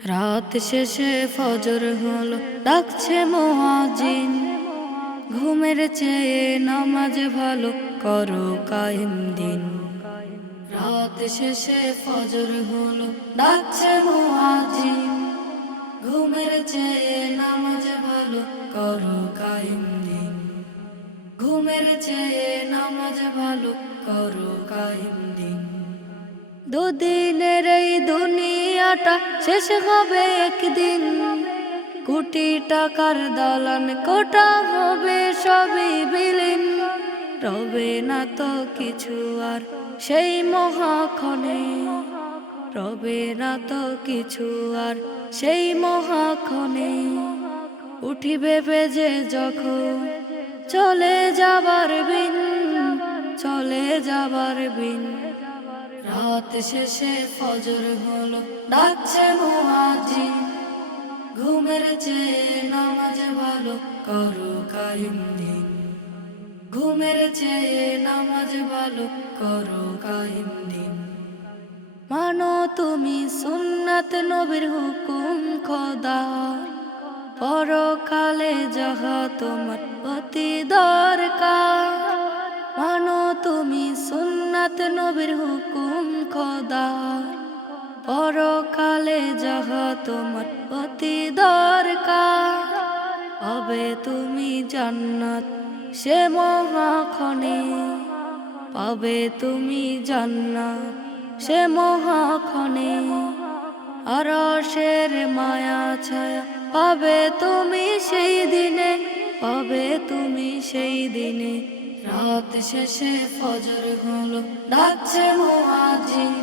রাত শেষে ফজর হল, ডাকছে মোয়াজিন ঘুমের চেয়ে নামাজ ভালো, করো কায়েম দিন। রাত শেষে ফজর হলো, ডাকছে মোয়াজিন ঘুমের চেয়ে নামাজ ভালো, করো কায়েম দিন। ঘুমের চেয়ে নামাজ ভালো, করো কায়েম দিন। দুদিনের এই দুনিয়াটা শেষ হবে একদিন। কোটি টাকার দালান কোটা হবে সবই বিলীন। রবে না তো কিছু আর সেই মহাক্ষণে। রবে না তো কিছু আর সেই মহাক্ষণে। উঠিবে বেজে যখন চলে যাবার বিন, চলে যাবার বিন। রাত শেষে ফজর হলো, ডাকছে মুআজিন ঘুমের চেয়ে নামাজ ভালো, করো দিন ঘুমের চেয়ে নামাজ ভালো, করো দিন মানো তুমি সুন্নাত নবীর হুকুম খোদার। পরকালে যাহা তোমার অতি দরকার, মানো তুমি সুন্নাত নবীর হুকুম খোদার পরকালে যাহা তোমার অতি দরকার হবে তুমি জান্নাত সে মহাক্ষণে। পাবে তুমি জান্নাত সে মহাক্ষণে। আরশের মায়া ছায়া পাবে তুমি সেই দিনে, পাবে তুমি সেই দিনে। রাত শেষে ফজর হলো ডাকছে মুআজিন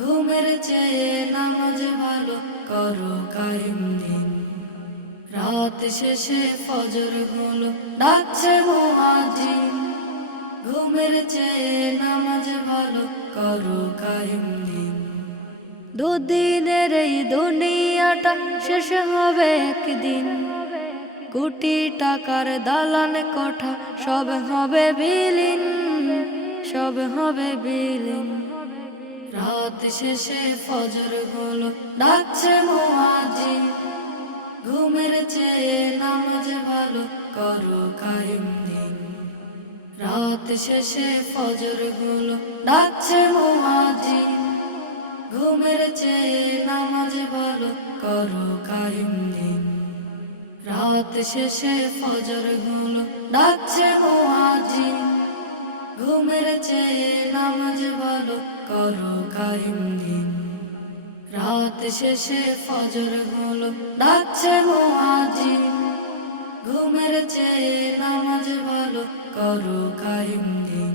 ঘুমের চেয়ে নামাজ ভালো করো কায়েম দিন। রাত শেষে ফজর হলো ডাকছে মুআজিন ঘুমের চেয়ে নামাজ ভালো করো কায়েম দিন। দুদিনের এই দুনিয়াটা শেষ হবে একদিন। কোটি টাকার দালান কোঠা, সব হবে বিলীন, সব হবে বিলীন। রাত শেষে ফজর হলো ডাকছে মুআজিন ঘুমের চেয়ে নামাজ ভালো করো কায়েম রাত শেষে ফজর হলো ডাকছে মুআজিন ঘুমের চেয়ে নামাজ ভালো করো কায়েম রাত শেষে ফজর হলো ডাকছে মুআজিন ঘুমের চেয়ে নামাজ ভালো করো দিন। রাত শেষে ফজর হলো ডাকছে মুআজিন ঘুমের চেয়ে নামাজ ভালো করো দিন।